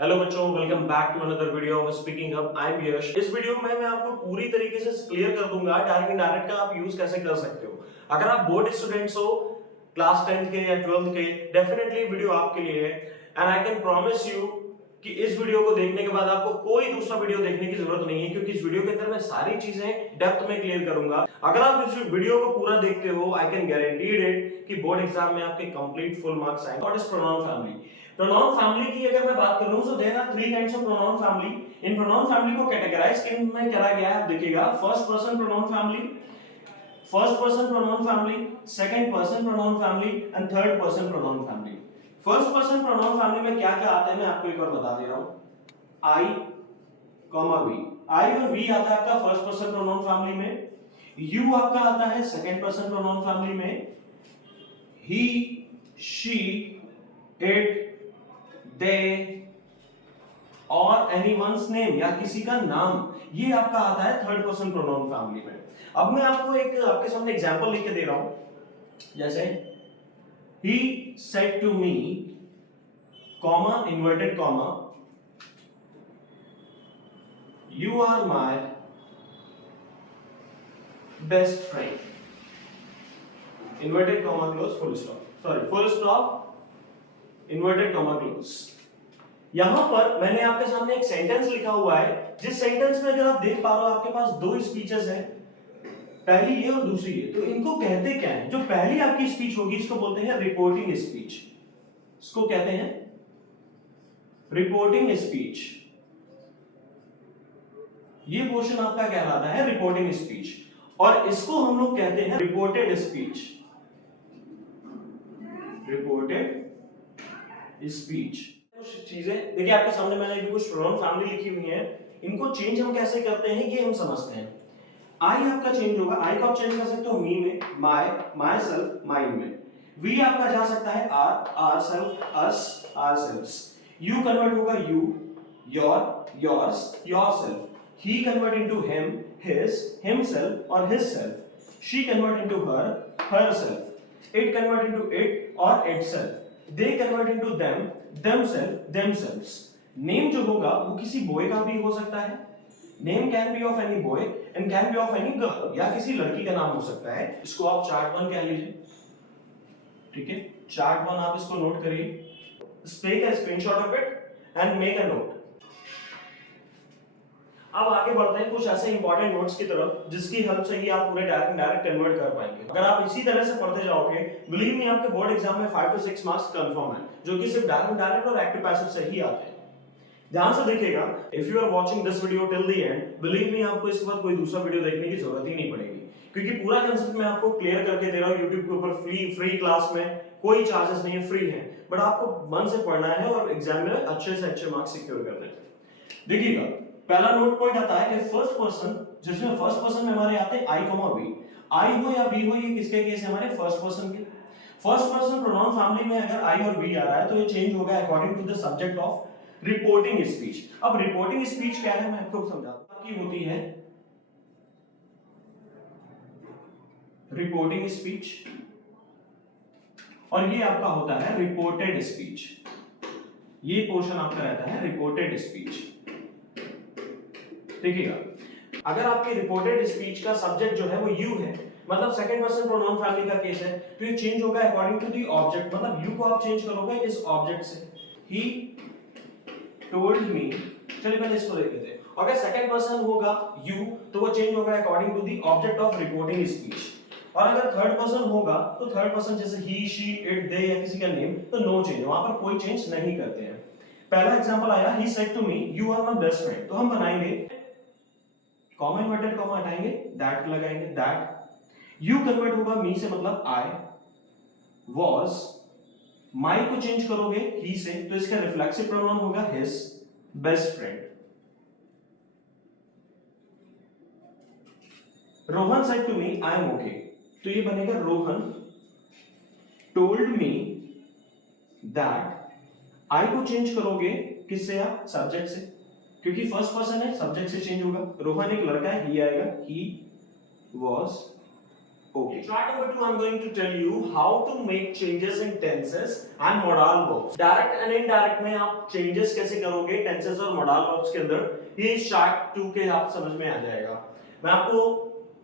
Hello बच्चों, welcome back to another video of speaking hub. I am Yash. इस video में मैं आपको पूरी तरीके से क्लियर कर दूंगा डायरेक्ट इनडायरेक्ट का आप यूज कैसे कर सकते हो। अगर आप बोर्ड स्टूडेंट्स हो, क्लास 10th के या 12th के, डेफिनेटली वीडियो आपके लिए है। And I can promise you कि इस वीडियो को देखने के बाद आपको कोई दूसरा वीडियो देखने की जरूरत नहीं है, क्योंकि इस वीडियो के अंदर मैं सारी चीजें डेप्थ में क्लियर करूंगा। अगर आप इस वीडियो को पूरा देखते हो, आई कैन गारंटीड इट कि बोर्ड एग्जाम में आपके कंप्लीट फुल मार्क्स आएंगे। What is pronoun family? Pronoun family की अगर मैं बात करूं तो there are three kinds of pronoun family. इन प्रोनाउन फैमिली को कैटेगराइज में करा गया है, आप देखिएगा। First person pronoun family, first person pronoun family, second person pronoun family and third person pronoun family. First person pronoun family में क्या क्या आता है मैं आपको एक बार बता दे रहा हूं। आई कॉमा वी, आई और वी आता है आपका फर्स्ट पर्सन प्रोनाउन फैमिली में। यू आपका आता है सेकंड पर्सन प्रोनाउन फैमिली में। ही, शी, इट, दे और एनीवन्स नेम या किसी का नाम, ये आपका आता है थर्ड पर्सन प्रोनाउन फैमिली में। अब मैं आपको एक आपके सामने एग्जांपल लिख के दे रहा हूं। जैसे he said to me, comma inverted comma, you are my best friend, inverted comma close full stop, sorry full stop inverted comma close। यहां पर मैंने आपके सामने एक सेंटेंस लिखा हुआ है, जिस सेंटेंस में अगर आप देख पा रहे हो आपके पास दो स्पीचेस हैं, पहली ये और दूसरी ये। तो इनको कहते क्या है? जो पहली आपकी स्पीच होगी इसको बोलते हैं रिपोर्टिंग स्पीच। इसको कहते हैं रिपोर्टिंग स्पीच। ये पोर्शन आपका कहलाता है रिपोर्टिंग स्पीच, और इसको हम लोग कहते हैं रिपोर्टेड स्पीच। रिपोर्टेड स्पीच कुछ चीजें देखिए आपके सामने मैंने भी कुछ प्रोनाउन फैमिली लिखी हुई है। इनको चेंज हम कैसे करते हैं ये हम समझते हैं। आई आपका चेंज होगा, आई को आप चेंज कर सकते हो मी में, माय, माय सेल्फ, माइन में। वी आपका जा सकता है our, ourself, us, ourselves. You convert होगा you, your, yours, yourself. He convert into him, his, himself और his self. She convert into her, herself. It convert into it और itself. They convert into them, themself, themselves. Name जो होगा वो किसी boy का भी हो सकता है। Name can be of any boy and can be of any girl, या किसी लड़की का नाम हो सकता है। इसको आप चार्ट 1 कह लीजिए, ठीक है। चार्ट 1 आप इसको नोट करिए, take a screenshot of it and make a note. अब आगे बढ़ते हैं कुछ ऐसे इंपॉर्टेंट नोट्स की तरफ जिसकी हेल्प से ही आप पूरे डायरेक्ट कन्वर्ट कर पाएंगे। अगर आप इसी तरह से पढ़ते जाओगे, बिलीव मी आपके बोर्ड एग्जाम में 5 to 6 मार्क्स कंफर्म है, जो कि सिर्फ डायरेक्ट और एक्टिव पैसिव से ही आते हैं। ध्यान से देखिएगा, if you are watching this video till the end, believe me आपको इसके बाद कोई दूसरा वीडियो देखने की जरूरत ही नहीं पड़ेगी, क्योंकि पूरा कांसेप्ट मैं आपको क्लियर करके दे रहा हूं YouTube के ऊपर फ्री क्लास में। कोई चार्जेस नहीं है, फ्री है, बट आपको मन से पढ़ना है और एग्जाम में अच्छे से अच्छे मार्क्स सिक्योर करने हैं। देखिएगा, पहला नोट पॉइंट आता है कि फर्स्ट पर्सन, जिसमें फर्स्ट पर्सन में हमारे आते हैं आई कॉमा वी। आई हो या वी हो, ये किसके केस है? हमारे फर्स्ट पर्सन के। फर्स्ट पर्सन प्रोनाउन फैमिली में अगर आई और वी आ रहा है तो ये चेंज होगा according to the subject of reporting speech. अब रिपोर्टिंग स्पीच क्या है मैं आपको समझाता हूं। की होती है रिपोर्टिंग स्पीच और ये आपका होता है रिपोर्टेड स्पीच। ये पोर्शन आपका रहता है रिपोर्टेड स्पीच। देखिएगा, अगर आपकी रिपोर्टेड स्पीच का सब्जेक्ट जो है वो यू है, मतलब सेकंड पर्सन प्रोनाउन फैमिली का केस है, तो ये चेंज होगा अकॉर्डिंग टू द ऑब्जेक्ट। मतलब यू को आप चेंज करोगे इस ऑब्जेक्ट से। ही told me, चलिए पहले इसको देख लेते हैं। अगर सेकंड पर्सन होगा you, तो वो चेंज होगा according to the object of reporting speech. और अगर थर्ड पर्सन होगा तो थर्ड पर्सन जैसे he, she, it, they या किसी का नेम, तो नो चेंज, वहां पर कोई चेंज नहीं करते हैं। पहला एग्जांपल आया, he said to me you are my best friend, तो हम बनाएंगे कॉमा इन्वर्टेड कॉमा हटाएंगे, that लगाएंगे, that। you कन्वर्ट होगा me से, मतलब I, was, माई को चेंज करोगे ही से, तो इसका रिफ्लेक्सिव प्रोनाउन होगा his best friend. Rohan said to me I am okay, तो ये बनेगा Rohan told me that. I को चेंज करोगे किससे? आप सब्जेक्ट से, क्योंकि फर्स्ट पर्सन है, सब्जेक्ट से चेंज होगा। रोहन एक लड़का है, ही आएगा, he was Okay. Chart number 2, I'm going to tell you how to make changes in tenses and modal verbs. Direct and indirect में आप changes कैसे करोगे tenses और modal verbs के अंदर, ये chart 2 के आप समझ में आ जाएगा. मैं आपको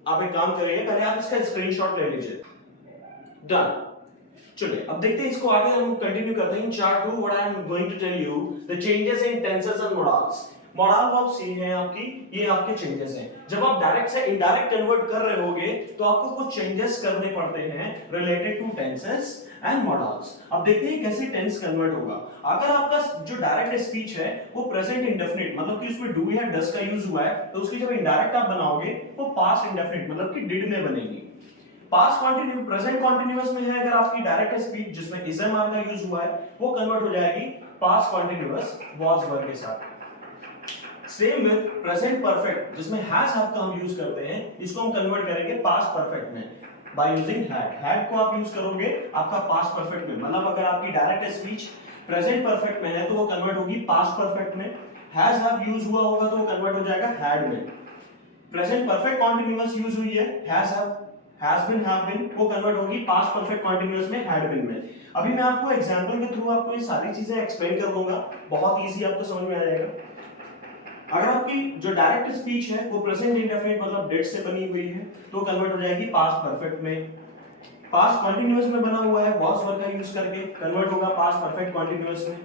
आप एक काम करेंगे, पहले आप इसका स्क्रीनशॉट ले लीजिए. Done. चलिए अब देखते हैं इसको आगे हम कंटिन्यू करते हैं. Chart 2 what I am going to tell you the changes in tenses and modals. Modal verbs ये हैं आपकी, ये आपके चेंजेस हैं. जब आप डायरेक्ट से इनडायरेक्ट कन्वर्ट कर रहे होगे तो आपको कुछ चेंजेस करने पड़ते हैं related to tenses and modals. अब देखते हैं कैसे टेंस कन्वर्ट होगा. अगर आपका जो डायरेक्ट स्पीच है वो प्रेजेंट इंडेफिनिट मतलब कि उसमें डू या डस का यूज हुआ है, तो उसकी जब इनडायरेक्ट आप बनाओगे वो पास्ट इंडेफिनिट मतलब कि डिड में बनेगी. पास्ट कंटिन्यू प्रेजेंट कंटीन्यूअस में है अगर आपकी डायरेक्ट स्पीच जिसमें इज एम आर का यूज हुआ है वो कन्वर्ट हो जाएगी पास्ट कंटीन्यूअस वाज वर के साथ. सेम विद प्रेजेंट परफेक्ट जिसमें हैज हैव का हम यूज करते हैं, इसको हम कन्वर्ट करेंगे पास्ट परफेक्ट में बाय यूजिंग हैड. हैड को आप यूज करोगे आपका पास्ट परफेक्ट में, मतलब अगर आपकी डायरेक्ट स्पीच प्रेजेंट परफेक्ट में है तो वो कन्वर्ट होगी पास्ट परफेक्ट में. हैज हैव यूज हुआ होगा तो वो कन्वर्ट हो जाएगा हैड में. प्रेजेंट परफेक्ट कंटीन्यूअस यूज हुई है has have has been have been वो कन्वर्ट होगी पास्ट परफेक्ट कंटीन्यूअस में had been में. अभी मैं आपको एग्जांपल के थ्रू आपको ये सारी चीजें एक्सप्लेन कर दूंगा, बहुत इजी आपको समझ में आ जाएगा. अगर आपकी जो डायरेक्ट स्पीच है वो प्रेजेंट इंडेफिनिट मतलब डेट से बनी हुई है तो कन्वर्ट हो जाएगी पास्ट परफेक्ट में. पास्ट कंटीन्यूअस में बना हुआ है was verb का यूज करके कन्वर्ट होगा पास्ट परफेक्ट कंटीन्यूअस में.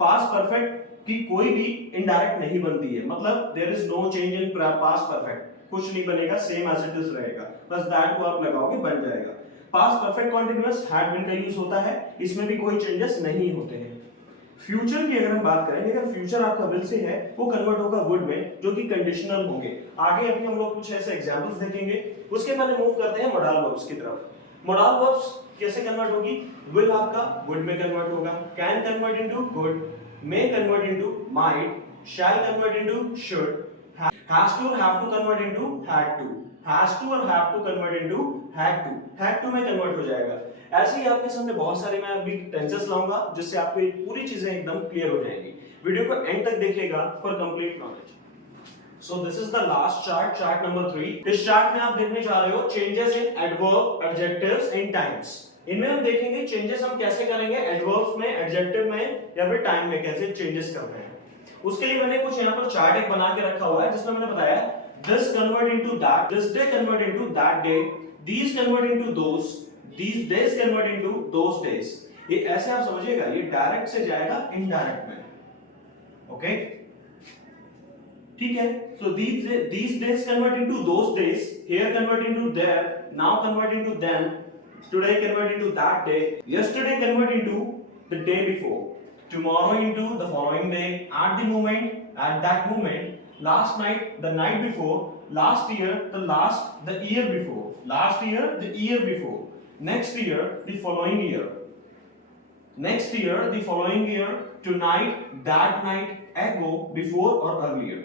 पास्ट परफेक्ट की कोई भी इनडायरेक्ट नहीं बनती है, मतलब there is no change in past perfect, कुछ नहीं बनेगा, सेम एज इट इज रहेगा, बस दैट को आप लगाओगे बन जाएगा. Past perfect continuous had been का यूज होता है, इसमें भी कोई चेंजेस नहीं होते हैं. फ्यूचर की अगर हम बात करें, अगर फ्यूचर आपका विल से है वो कन्वर्ट होगा वुड में जो कि कंडीशनल होंगे. आगे अभी हम लोग कुछ ऐसे एग्जांपल्स देखेंगे, उसके पहले मूव करते हैं मोडाल वर्ब्स की तरफ. मोडाल वर्ब्स कैसे कन्वर्ट होगी? विल आपका वुड में कन्वर्ट होगा, can convert into could, may convert into might, shall convert into should, has to or have to convert into had to, has to or have to convert into had to में convert हो जाएगा. ऐसे ही आपके सामने बहुत सारे मैं अभी टेंसेस लाऊंगा जिससे आपको ये पूरी चीजें एकदम क्लियर हो जाएंगी. वीडियो को एंड तक देखिएगा for complete knowledge. So this is the last chart, chart number 3. इस चार्ट में आप देखने जा रहे हो changes in adverb, adjectives and times. इनमें हम देखेंगे चेंजेस हम कैसे करेंगे एडवर्ब्स में, एडजेक्टिव में या फिर टाइम में कैसे चेंजेस करते हैं. उसके लिए मैंने कुछ यहाँ पर चार्ट एक बना के रखा हुआ है जिसमें मैंने बताया this convert into that, this day convert into that day, these convert into those, these days convert into those days. ये ऐसे आप समझिएगा, ये डायरेक्ट से जाएगा इनडायरेक्ट में. ओके ठीक है. so these days convert into those days, here convert into there, now convert into them, today convert into that day, yesterday convert into the day before, tomorrow into the following day, at the moment, at that moment, last night, the night before, last year, the year before, last year, the year before, next year, the following year, next year, the following year, tonight, that night, ago, before or earlier.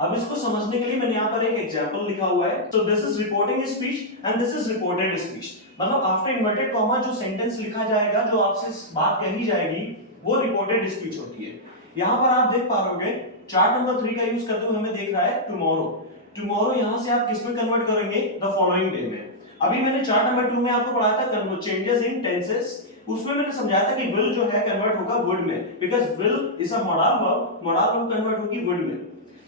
अब इसको समझने के लिए मैंने यहाँ पर एक example लिखा हुआ है. So this is reporting speech and this is reported speech. मतलब आफ्टर इन्वर्टेड कॉमा जो सेंटेंस लिखा जाएगा, जो आपसे बात कही जाएगी, वो रिपोर्टेड स्पीच होती है. यहाँ पर आप देख पा रहे चार्ट नंबर 3 का यूज करते हुए हमें देख रहा है टुमारो. टुमारो यहाँ से आप किस में कन्वर्ट करेंगे? द फॉलोइंग डे में. अभी मैंने चार्ट नंबर 2 में आपको पढ़ाया था चेंजेस इन टेंसेस, उसमें मैंने समझाया था कि विल जो है कन्वर्ट होगा वुड में, because will is a modal verb, modal verb convert होगी वुड में.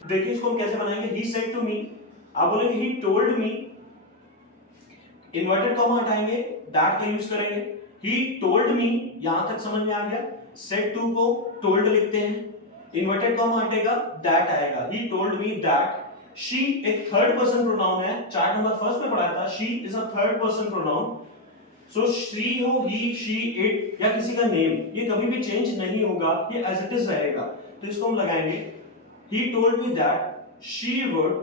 देखिए इसको हम कैसे बनाएंगे. ही सेड टू मी, आप बोलेंगे he told me, inverted comma हटाएंगे, दैट का यूज करेंगे. ही टोल्ड मी, यहां तक समझ में आ गया. सेड टू को टोल्ड लिखते हैं, इन्वर्टेड कॉमा हटेगा, दैट आएगा. He told me that. She एक थर्ड पर्सन प्रोनाउन है, चार्ट नंबर फर्स्ट में पढ़ाया था. She is a third person pronoun. So she हो, ही, शी, इट या किसी का नेम, ये कभी भी चेंज नहीं होगा, ये एज इट इज रहेगा. तो इसको हम लगाएंगे. He told me that she would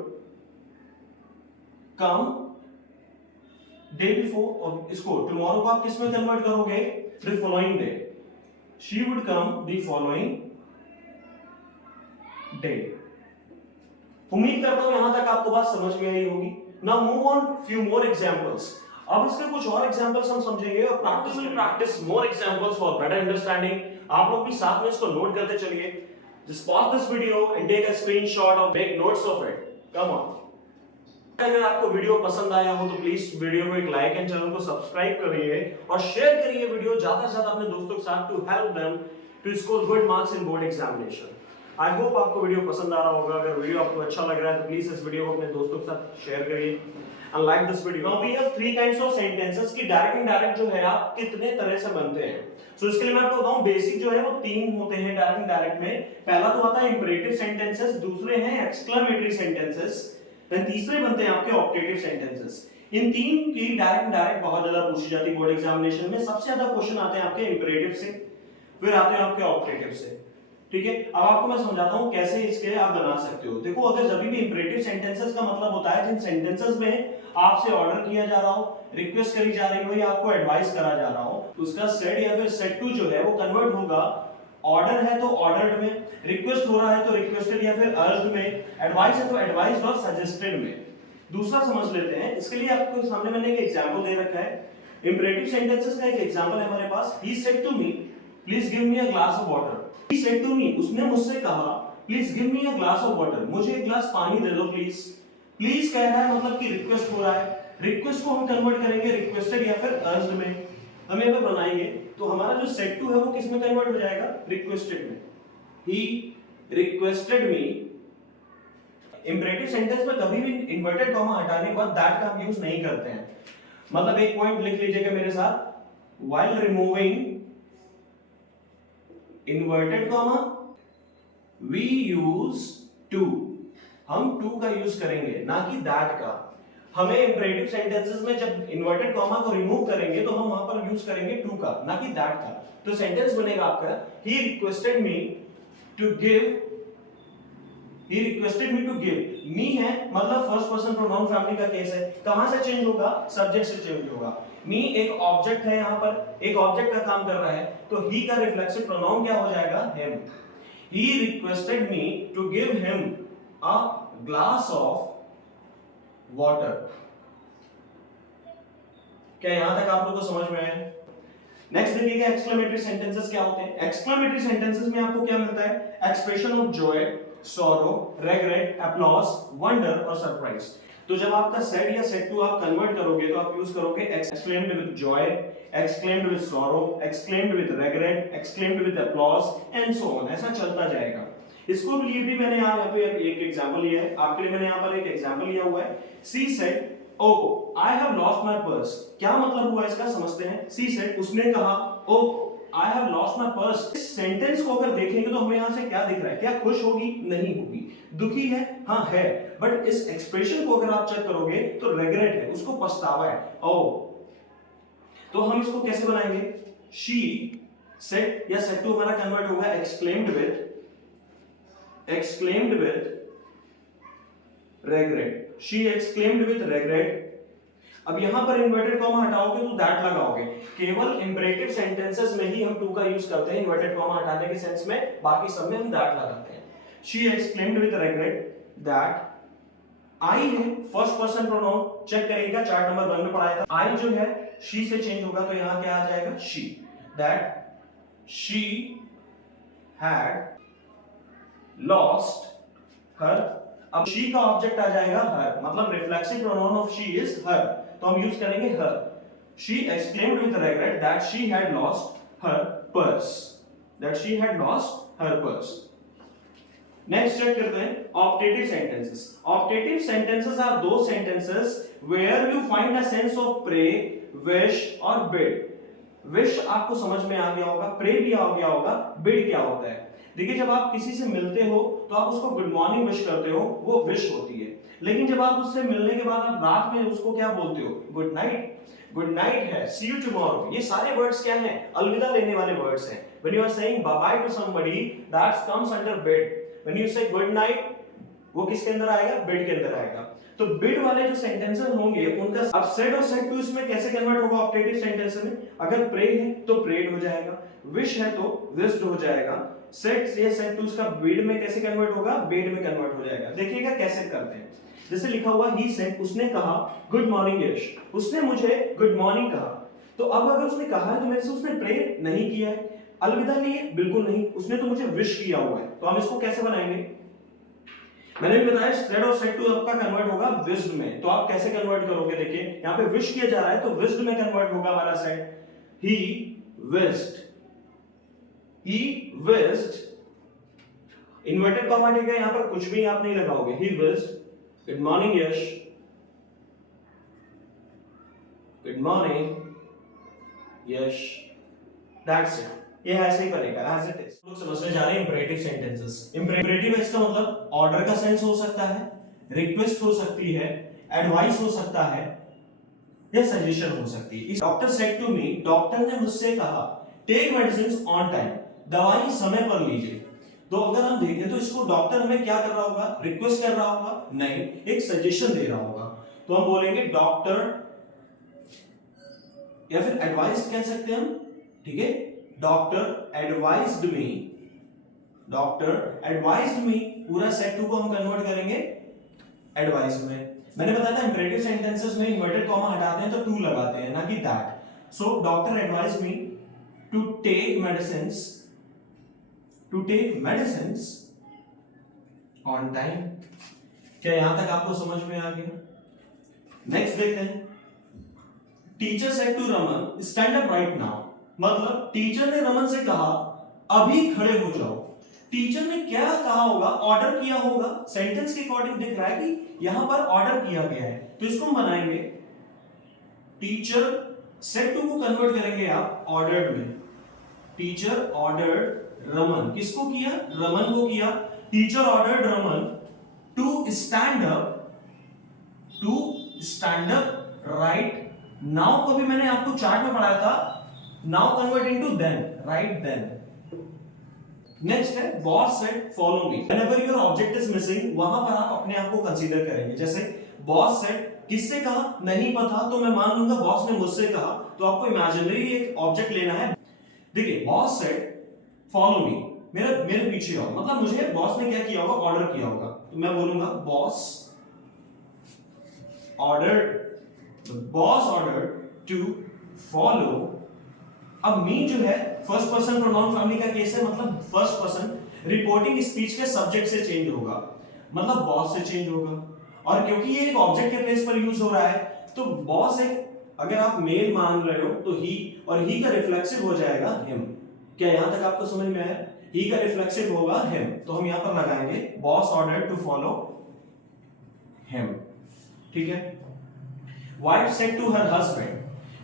come day before, और इसको tomorrow को आप किस में कन्वर्ट करोगे? The following day. She would come the following day. उम्मीद करता हूं यहां तक आपको बात समझ में आई होगी. Now move on few more examples. अब इसके कुछ और एग्जांपल्स हम समझेंगे और practice more examples for better understanding. आप लोग भी साथ में इसको नोट करते चलिए. Just pause this video and take a screenshot or make notes of it. Come on. अगर आपको वीडियो पसंद आया हो तो प्लीज वीडियो को एक लाइक एंड चैनल को सब्सक्राइब करिए और शेयर करिए वीडियो ज्यादा से ज्यादा अपने दोस्तों के साथ to help them to score good marks in board examination. I hope आपको वीडियो पसंद आ रहा होगा। अगर वीडियो आपको अच्छा लग रहा है तो प्लीज इस वीडियो को अपने दोस्तों के साथ शेयर करिए and like this video. Now we have three kinds of sentences कि डायरेक्ट इनडायरेक्ट जो है आप कितने तरह से बनते हैं। सो इसके लिए मैं आपको बताऊं बेसिक जो है वो तीन होते हैं डायरेक्ट इनडायरेक्ट में। पहला तो आता है इंपरेटिव सेंटेंसेस, दूसरे हैं एक्सक्लेमेटरी सेंटेंसेस, देन तीसरे बनते हैं आपके ऑप्टेटिव सेंटेंसेस। इन तीन की डायरेक्ट इनडायरेक्ट बहुत ज्यादा पूछी जाती है बोर्ड एग्जामिनेशन में। सबसे ज्यादा क्वेश्चन आते हैं आपके इंपरेटिव से, फिर आते हैं आपके ऑप्टेटिव से। ठीक है, अब आपको मैं समझाता हूं कैसे इसके आप बना सकते हो। देखो अगर जब भी इंपरेटिव सेंटेंसेस का मतलब होता है जिन सेंटेंसेस में आपसे ऑर्डर किया जा रहा हो, रिक्वेस्ट करी जा रही हो या आपको एडवाइस करा जा रहा हो, तो उसका सेड या फिर सेड टू जो है वो कन्वर्ट होगा। ऑर्डर है तो ऑर्डर्ड में, रिक्वेस्ट हो रहा है तो रिक्वेस्टेड या फिर अर्ज्ड में, एडवाइस है तो एडवाइस्ड और सजेस्टेड में। दूसरा समझ लेते हैं, इसके लिए आपको सामने मैंने एक एग्जांपल दे रखा है। इंपरेटिव सेंटेंसेस का एक एग्जांपल है हमारे पास। He said to me please give me a glass of water. He said to me, उसने मुझसे कहा please give me a glass of water, मुझे एक ग्लास पानी दे दो प्लीज। प्लीज कह रहा है मतलब कि रिक्वेस्ट हो रहा है। रिक्वेस्ट को हम कन्वर्ट करेंगे रिक्वेस्टेड या फिर अर्ज्ड में। हम यहाँ पे बनाएंगे तो हमारा जो सेड टू है वो किस में कन्वर्ट हो जाएगा, रिक्वेस्टेड में। He requested me। Imperative sentence में कभी भी इन्वर्टेड कॉमा हटाने के बाद दैट का हम यूज नहीं करते हैं। मतलब एक पॉइंट लिख लीजिएगा मेरे साथ, while removing inverted comma we use to। हम to का यूज करेंगे ना कि that का। हमें इंपरेटिव सेंटेंसेस में जब इन्वर्टेड कॉमा को रिमूव करेंगे तो हम वहां पर यूज करेंगे to का ना कि that का। तो सेंटेंस बनेगा आपका he requested me to give। he requested me to give। me है मतलब फर्स्ट पर्सन प्रोनाउन फैमिली का केस है। कहां से चेंज होगा, सब्जेक्ट से चेंज होगा। मी एक ऑब्जेक्ट है, यहां पर एक ऑब्जेक्ट का काम कर रहा है तो ही का रिफ्लेक्सिव प्रोनाउन क्या हो जाएगा, him. He requested me to give him a glass of water. क्या यहां तक आप लोगों को समझ में आया? नेक्स्ट देखिएगा एक्सक्लेमेटरी सेंटेंसेस क्या होते हैं। एक्सक्लेमेटरी सेंटेंसेस में आपको क्या मिलता है, expression of Joy, sorrow, regret, applause, wonder और सरप्राइज। तो जब आपका सेड या सेड टू आप कन्वर्ट करोगे तो आप यूज करोगे exclaimed with Joy, exclaimed with sorrow, exclaimed with regret, exclaimed with applause and so on. ऐसा चलता जाएगा। इसको लिए भी मैंने यहाँ पे एक एग्जांपल लिया है आपके लिए। मैंने यहाँ पर एक एग्जांपल लिया हुआ है। She said oh I have lost my purse. क्या मतलब हुआ इसका, समझते हैं। सी सेड उसने कहा, oh I have lost my purse. इस सेंटेंस को अगर देखेंगे तो हमें यहां से क्या दिख रहा है, क्या खुश होगी, नहीं होगी। दुखी है, हाँ है, बट इस एक्सप्रेशन को अगर आप चेक करोगे तो रेग्रेट है, उसको पछतावा है। ओह, तो हम इसको कैसे बनाएंगे, शी सेड या सेड टू हमारा कन्वर्ट होगा exclaimed with regret. She exclaimed with regret. अब यहां पर इन्वर्टेड कॉमा हटाओगे तो दैट लगाओगे। केवल इंपरेटिव सेंटेंसेस में ही हम टू का यूज करते हैं इन्वर्टेड कॉमा हटाने के सेंस में, बाकी सब में हम दैट लगाते हैं। She exclaimed with regret that I है फर्स्ट पर्सन प्रोनाउन। चेक करेगा चार्ट नंबर 1 में पढ़ाया था। आई जो है शी से चेंज होगा तो यहां क्या आ जाएगा, she. That she had lost her. अब शी का ऑब्जेक्ट आ जाएगा हर, मतलब reflexive pronoun of she is her, तो हम यूज करेंगे her. She exclaimed with regret that she had lost her purse. That she had lost her purse. Next check करते हैं optative sentences. Optative sentences are those sentences where you find a sense of pray, wish और bid. Wish आपको समझ में आ गया होगा, pray भी आ गया होगा, बिड क्या होता है। देखिए जब आप किसी से मिलते हो तो आप उसको गुड मॉर्निंग विश करते हो, वो विश होती है। लेकिन जब आप उससे मिलने के बाद आप रात में उसको क्या बोलते हो, गुड नाइट। गुड नाइट है, सी यू टुमारो। ये सारे वर्ड्स क्या हैं, अलविदा लेने वाले वर्ड्स हैं। When you are saying bye bye to somebody that comes under bid. When you say good night वो किसके अंदर आएगा, बिड के अंदर आएगा। तो बिड वाले जो सेंटेंसेस होंगे उनका अब सेड और सेड टू इसमें कैसे कन्वर्ट होगा ऑप्टेटिव सेंटेंस में। अगर प्रे है तो प्रेड हो जाएगा, विश है तो विश्ड हो जाएगा। सेड से सेड टू इसका बिड में कैसे कन्वर्ट होगा, बेड में कन्वर्ट हो जाएगा। देखिएगा कैसे करते हैं। जैसे लिखा हुआ ही सेड, उसने कहा गुड मॉर्निंग यश। उसने मुझे गुड मॉर्निंग कहा। तो अब अगर उसने कहा है तो मेरे से उसने प्रे नहीं किया है, अलविदा लिए बिल्कुल नहीं, उसने तो मुझे विश किया हुआ है। तो हम इसको कैसे बनाएंगे, मैंने भी बताया सेड और सेड टू आपका कन्वर्ट होगा विज्ड में, तो आप कैसे कन्वर्ट करोगे? देखिए यहाँ पे विश किया जा रहा है तो विज्ड में कन्वर्ट होगा हमारा said. He wished, he wished, inverted comma ठीक है, यहां पर कुछ भी आप नहीं लगाओगे। He wished, good morning Yash, good morning Yash, that's it. ये ऐसे ही बनेगा एज इट इज। लोग समझने जा रहे हैं इंपरेटिव सेंटेंसेस। इंपरेटिव इसका मतलब ऑर्डर का सेंस हो सकता है, रिक्वेस्ट हो सकती है, एडवाइस हो सकता है या सजेशन हो सकती है। Doctor said to me, doctor ने मुझसे कहा टेक मेडिसिन ऑन टाइम, दवाई समय पर लीजिए। तो अगर हम देखें तो इसको डॉक्टर हमें क्या कर रहा होगा? रिक्वेस्ट कर रहा होगा? नहीं, एक सजेशन दे रहा होगा। तो हम बोलेंगे डॉक्टर, या फिर एडवाइस कह सकते हैं हम, ठीक है। डॉक्टर एडवाइज्ड मी, डॉक्टर एडवाइज्ड मी, पूरा सेट टू को हम कन्वर्ट करेंगे एडवाइस में। मैंने बताया था इंपरेटिव सेंटेंसेस में इन्वर्टेड कॉमा हटाते हैं तो टू लगाते हैं, ना कि that. So doctor advised me to take medicines, to take medicines on time. क्या यहां तक आपको समझ में आ गया? नेक्स्ट देखते हैं। Teacher said to Raman stand up right now, मतलब टीचर ने रमन से कहा अभी खड़े हो जाओ। टीचर ने क्या कहा होगा? ऑर्डर किया होगा। सेंटेंस के अकॉर्डिंग दिख रहा है कि यहां पर ऑर्डर किया गया है, तो इसको हम बनाएंगे टीचर सेड टू को कन्वर्ट करेंगे आप ऑर्डर्ड में। टीचर ऑर्डर्ड रमन, किसको किया? रमन को किया। Teacher ordered Raman to stand up, to stand up right now को भी मैंने आपको चार्ट में पढ़ाया था। Now convert into then, right then. Next है boss said follow me, whenever your object is missing, वहां पर आप अपने आप को कंसीडर करेंगे। जैसे बॉस सेड, किससे कहा? नहीं पता, तो मैं मान लूंगा बॉस ने मुझसे कहा। तो आपको इमेजिनरी एक ऑब्जेक्ट लेना है। देखिए बॉस सेड फॉलो मी, मेरे पीछे आओ, मतलब मुझे बॉस ने क्या किया होगा? ऑर्डर किया होगा। तो मैं बोलूंगा boss ordered, boss ordered to follow. अब मी जो है फर्स्ट पर्सन प्रोनाउन फैमिली का केस है, मतलब फर्स्ट पर्सन रिपोर्टिंग स्पीच के सब्जेक्ट से चेंज होगा, मतलब बॉस से चेंज होगा। और क्योंकि ये एक ऑब्जेक्ट के प्लेस पर यूज हो रहा है, तो बॉस एक, अगर आप मेल मान रहे हो तो ही, और ही का रिफ्लेक्सिव हो जाएगा हिम। क्या यहां तक आपको समझ में आया? ही का रिफ्लेक्सिव होगा हिम, तो हम यहां पर लगाएंगे boss order to follow him, ठीक है। Wife said to her husband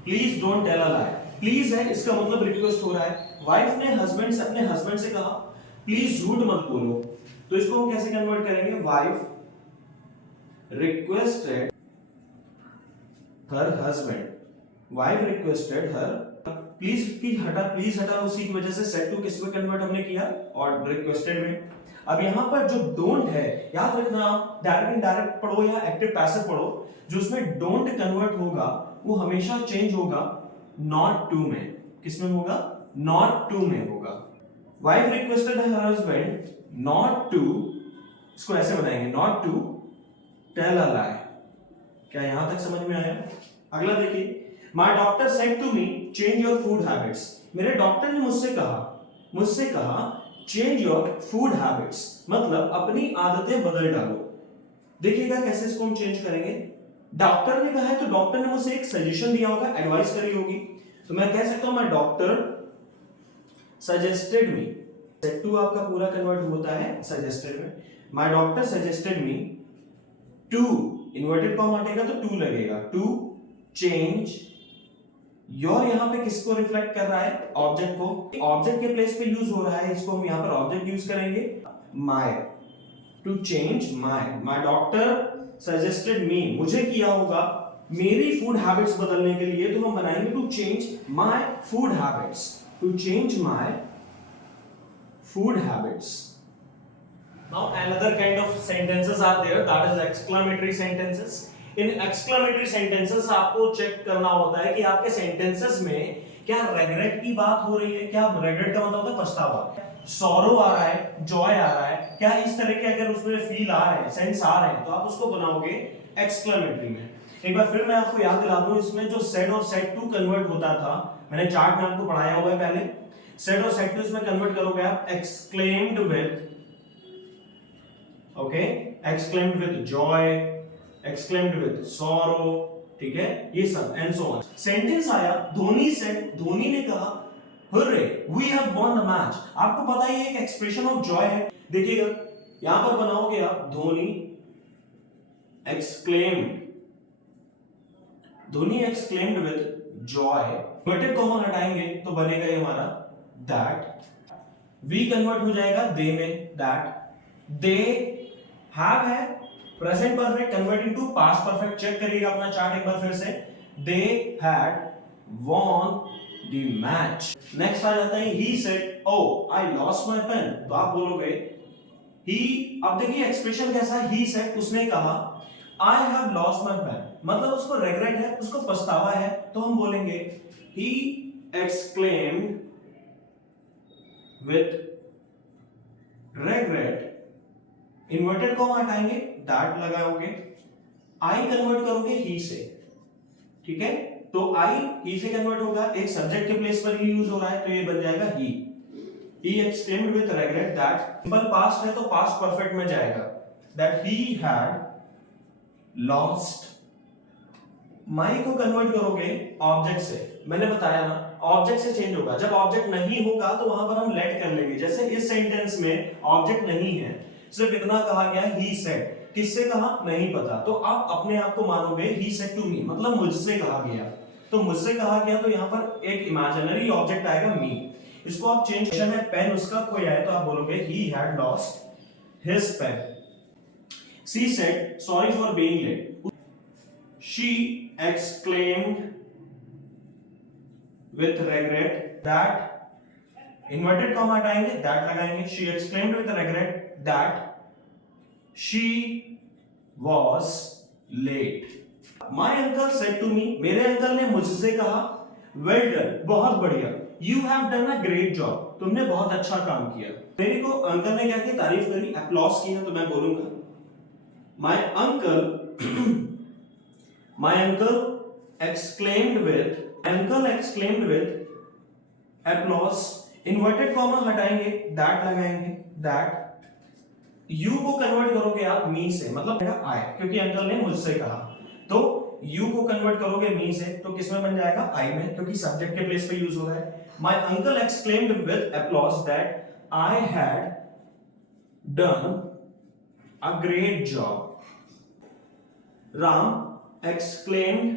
please don't tell a lie, please है इसका मतलब रिक्वेस्ट हो रहा है। वाइफ ने हस्बैंड से, अपने हस्बैंड से कहा प्लीज झूठ मत बोलो, तो इसको हम कैसे कन्वर्ट करेंगे? Wife requested her husband, wife requested her, please की हटा, प्लीज हटा उसी की वजह से सेड टू किस में कन्वर्ट हमने किया? और रिक्वेस्टेड में। अब यहां पर जो डोंट है, याद रखना, डायरेक्ट इनडायरेक्ट पढ़ो या एक्टिव पैसिव पढ़ो, जो उसमें डोंट कन्वर्ट होगा वो हमेशा चेंज होगा नॉट टू में। किसमें होगा? नॉट टू में होगा। Wife requested her husband not to, इसको ऐसे बनाएंगे not to tell a lie. क्या यहां तक समझ में आया? अगला देखिए, my doctor said to me change your food habits, मेरे डॉक्टर ने मुझसे कहा चेंज योर फूड हैबिट्स, मतलब अपनी आदतें बदल डालो। देखिएगा कैसे इसको हम चेंज करेंगे। डॉक्टर ने कहा है तो डॉक्टर ने मुझसे एक सजेशन दिया होगा, एडवाइस करी होगी, तो मैं कह सकता हूं my doctor suggested me. Said to आपका पूरा कन्वर्ट होता है सजेस्टेड में। My doctor suggested me to, inverted comma हटेगा तो टू लगेगा, टू चेंज योर, यहां पे किसको रिफ्लेक्ट कर रहा है? ऑब्जेक्ट को। ऑब्जेक्ट के प्लेस पे यूज हो रहा है, इसको हम यहां पर ऑब्जेक्ट यूज करेंगे my, to change my. My doctor suggested me, मुझे किया होगा मेरी फूड हैबिट्स बदलने के लिए, तो हम बनाएंगे to change my food habits, to change my food habits. Now another kind of sentences are there, that is exclamatory sentences. In exclamatory sentences आपको चेक करना होता है कि आपके sentences में क्या regret की बात हो रही है, क्या regret का मतलब होता है पछतावा, sorrow आ रहा है, joy आ रहा है, क्या इस तरह के अगर उसमें feel आ रहे हैं, sense आ रहे हैं, तो आप उसको बनाओगे exclamatory में। एक बार फिर मैं आपको याद दिला दूं, इसमें जो said और said to कन्वर्ट होता था, मैंने चार्ट में आपको पढ़ाया हुआ है पहले। said और said to इसमें कन्वर्ट करोगे आप exclaimed with okay, exclaimed with joy, exclaimed with sorrow, ठीक है, ये सब एंड सो ऑन। सेंटेंस आया धोनी सेड, धोनी ने कहा hurray we have won the match. आपको पता है ये एक एक्सप्रेशन ऑफ जॉय है। देखिएगा यहां पर बनाओगे आप Dhoni exclaimed, Dhoni exclaimed with joy, inverted comma हटाएंगे तो बनेगा ये हमारा दैट, वी कन्वर्ट हो जाएगा दे में, दैट दे हैव है present perfect convert into past perfect. Check करिएगा अपना चार्ट एक बार फिर से, they had won the match. Next आ जाता है he said oh I lost my pen, तो आप बोलोगे ही, अब देखिए एक्सप्रेशन कैसा है, ही सेड उसने कहा I have lost my pen, मतलब उसको रिग्रेट है, उसको पछतावा है, तो हम बोलेंगे he exclaimed with regret, inverted comma हटाएंगे दैट लगाओगे, आई कन्वर्ट करोगे ही से, ठीक है, तो आई ही से कन्वर्ट होगा, एक सब्जेक्ट के प्लेस पर ही यूज हो रहा है तो ये बन जाएगा he exclaimed with regret that, simple past है तो पास्ट परफेक्ट में जाएगा, that he had lost, माई को कन्वर्ट करोगे ऑब्जेक्ट से, मैंने बताया ना ऑब्जेक्ट से चेंज होगा, जब ऑब्जेक्ट नहीं होगा तो वहां पर हम लेट कर लेंगे, जैसे इस सेंटेंस में ऑब्जेक्ट नहीं है, सिर्फ इतना कहा गया ही सेड, किससे कहा नहीं पता, तो आप अपने आप को मानोगे ही सेड टू मी, मतलब मुझसे कहा गया, तो मुझसे कहा गया तो यहाँ पर एक इमेजिनरी ऑब्जेक्ट आएगा मी, इसको आप चेंज करना है, पेन उसका कोई आए तो आप बोलोगे he had lost his pen. She said sorry for being late, she exclaimed with regret that, inverted comma हटाएंगे that लगाएंगे, she exclaimed with regret that she was late, my uncle said to me, मेरे uncle ने मुझसे कहा well done, बहुत बढ़िया, you have done a great job, तुमने बहुत अच्छा काम किया। मेरे को अंकल ने क्या किया, तारीफ करी, अप्लॉस किया, तो मैं बोलूंगा my uncle exclaimed with applause, inverted comma हटाएंगे दैट लगाएंगे, दैट यू को कन्वर्ट करोगे आप मी से, मतलब आई, क्योंकि अंकल ने मुझसे कहा, तो यू को कन्वर्ट करोगे मी से तो किसमें बन जाएगा आई में, क्योंकि सब्जेक्ट के प्लेस पे यूज हो रहा है। My uncle exclaimed with applause that I had done a great job, Ram exclaimed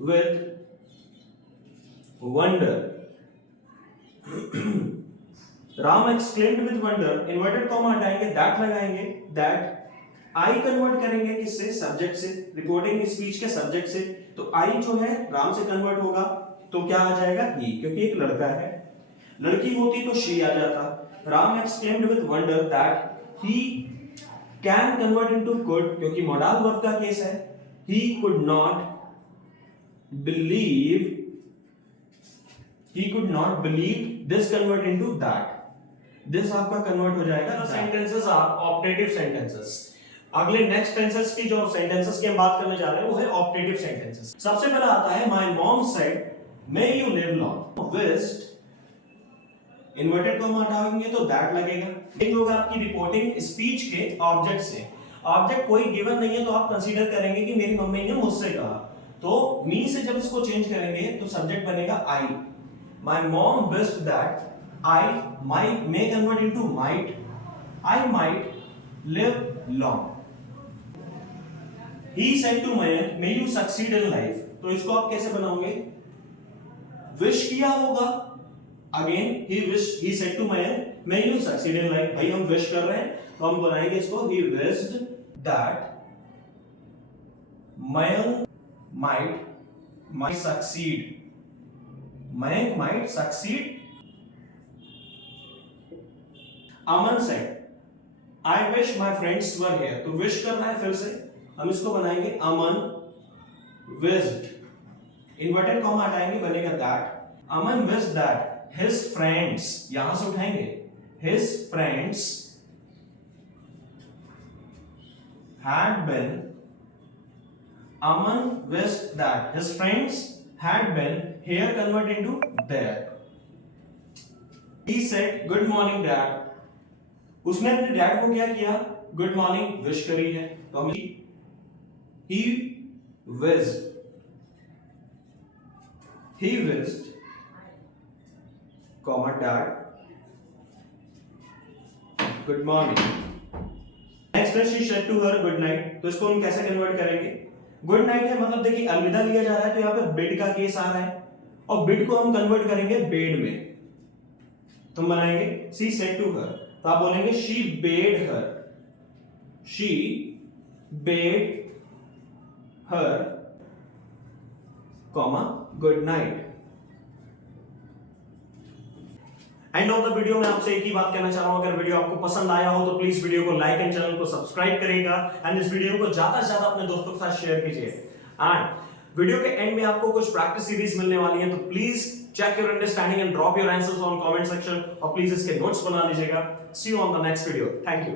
with wonder, Ram exclaimed with wonder, inverted comma हटाएंगे दैट लगाएंगे, दैट आई कन्वर्ट करेंगे किससे, सब्जेक्ट से, रिकॉर्डिंग स्पीच के सब्जेक्ट से, तो आई जो है राम से कन्वर्ट होगा तो क्या आ जाएगा ही, क्योंकि एक लड़का है, लड़की होती तो शी आ जाता। Ram exclaimed with wonder that he can convert into could, क्योंकि मॉडल वर्ब का केस है, he could not believe this convert into that, this आपका कन्वर्ट हो जाएगा। Sentences are optative sentences. अगले नेक्स्ट टेंसेस की जो सेंटेंसेस की हम बात करने जा रहे हैं वो है ऑप्टेटिव सेंटेंसेस। सबसे पहला आता है my mom said may you live long, wished, inverted comma हटाएंगे तो दैट लगेगा। एक होगा आपकी रिपोर्टिंग स्पीच के ऑब्जेक्ट से, ऑब्जेक्ट कोई गिवन नहीं है तो आप कंसीडर करेंगे कि मेरी मम्मी ने मुझसे कहा, तो मी से जब इसको चेंज करेंगे तो सब्जेक्ट बनेगा I. My mom wished that I might may convert into might, I might live long. He said to Mayank may you succeed in life, तो इसको आप कैसे बनाओगे, विश किया होगा, again he said to Mayank may you succeed in life, भाई हम wish कर रहे हैं तो हम बनाएंगे इसको he wished that Mayank might succeed, Mayank might succeed। Aman said I wish my friends were here, तो विश करना है फिर से, हम इसको बनाएंगे Aman wished, इन्वर्टेड कॉमा हटाएंगे बनेगा that, Aman wished that his friends, यहां से उठाएंगे, his friends had been, Aman wished that his friends had been here, convert into there। He said good morning dad, उसने अपने डैड को क्या किया, गुड मॉर्निंग विश करी है, तो हम he wished comma dad good morning. Next है she said to her good night, तो इसको हम कैसे कन्वर्ट करेंगे, गुड नाइट है मतलब देखिए अलविदा लिया जा रहा है, तो यहाँ पे बिड का केस आ रहा है और बिड को हम कन्वर्ट करेंगे बेड में, तो हम बनाएंगे शी सेड टू हर, तो आप बोलेंगे she bed her comma good night. End of the video में आपसे एक ही बात कहना चाह रहा हूं, अगर वीडियो आपको पसंद आया हो तो प्लीज वीडियो को लाइक एंड चैनल को सब्सक्राइब करिएगा एंड इस वीडियो को ज्यादा से ज्यादा अपने दोस्तों के साथ शेयर कीजिए। एंड वीडियो के एंड में आपको कुछ प्रैक्टिस सीरीज मिलने वाली है, तो please check your understanding and drop your answers on comment section और प्लीज इसके नोट्स बना लीजिएगा। See you on the next video, thank you.